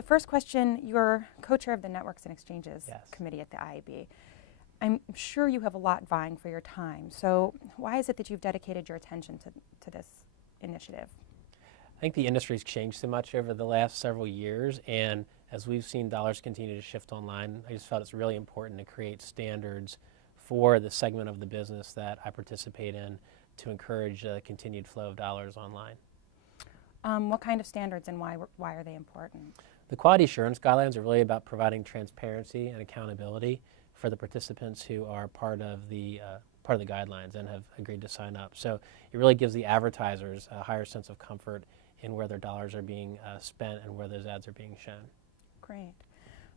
the first question, you're co-chair of the Networks and Exchanges Yes. Committee at the IAB. I'm sure you have a lot vying for your time. So why is it that you've dedicated your attention to this initiative? I think the industry's changed so much over the last several years, and as we've seen dollars continue to shift online, I just felt it's really important to create standards for the segment of the business that I participate in to encourage continued flow of dollars online. What kind of standards and why are they important? The quality assurance guidelines are really about providing transparency and accountability for the participants who are part of the guidelines and have agreed to sign up. So it really gives the advertisers a higher sense of comfort in where their dollars are being spent and where those ads are being shown. Great.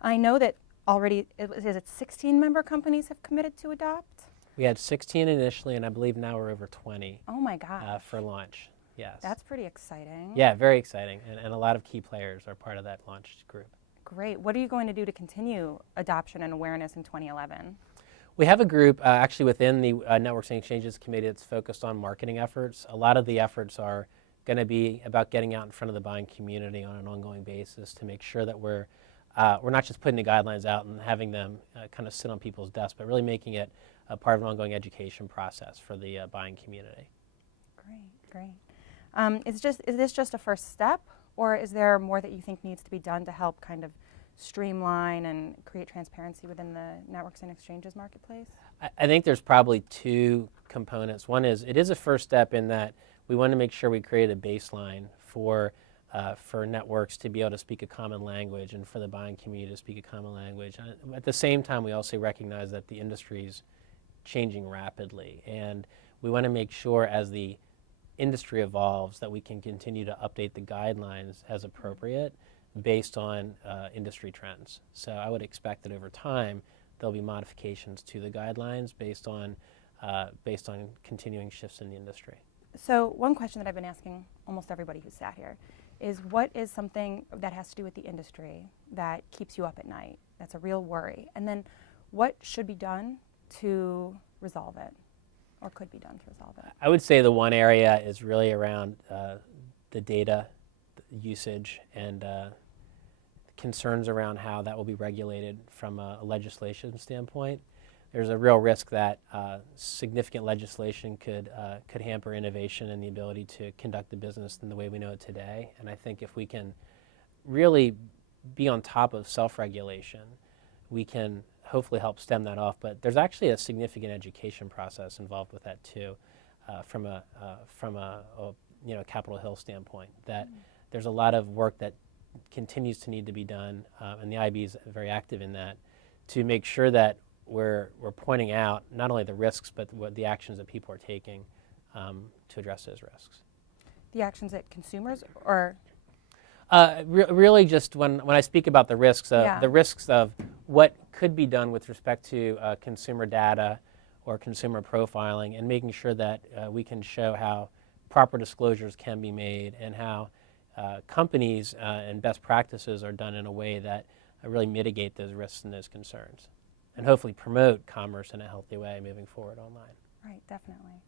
I know that already, is it 16 member companies have committed to adopt? We had 16 initially, and I believe now we're over 20 Oh my gosh. for launch. Yes. That's pretty exciting. Yeah, very exciting, and a lot of key players are part of that launch group. Great. What are you going to do to continue adoption and awareness in 2011? We have a group actually within the Networks and Exchanges Committee that's focused on marketing efforts. A lot of the efforts are going to be about getting out in front of the buying community on an ongoing basis to make sure that we're not just putting the guidelines out and having them kind of sit on people's desks, but really making it a part of an ongoing education process for the buying community. Great, great. Is this just a first step, or is there more that you think needs to be done to help kind of streamline and create transparency within the Networks and Exchanges marketplace? I think there's probably two components. One is it is a first step in that we want to make sure we create a baseline for networks to be able to speak a common language and for the buying community to speak a common language. At the same time, we also recognize that the industry's changing rapidly, and we want to make sure as the industry evolves that we can continue to update the guidelines as appropriate based on industry trends. So I would expect that over time there'll be modifications to the guidelines based on continuing shifts in the industry. So one question that I've been asking almost everybody who's sat here is, what is something that has to do with the industry that keeps you up at night, that's a real worry? And then what should be done to resolve it, or could be done to resolve it? I would say the one area is really around the data usage and concerns around how that will be regulated from a legislation standpoint. There's a real risk that significant legislation could hamper innovation and the ability to conduct the business in the way we know it today. And I think if we can really be on top of self-regulation, we can hopefully help stem that off. But there's actually a significant education process involved with that too, from a Capitol Hill standpoint. That there's a lot of work that continues to need to be done, and the IB is very active in that, to make sure that we're pointing out not only the risks but what the actions that people are taking to address those risks. The actions that consumers, or? Really just when I speak about the risks of what could be done with respect to consumer data or consumer profiling, and making sure that we can show how proper disclosures can be made and how companies and best practices are done in a way that really mitigate those risks and those concerns, and hopefully promote commerce in a healthy way moving forward online. Right, definitely.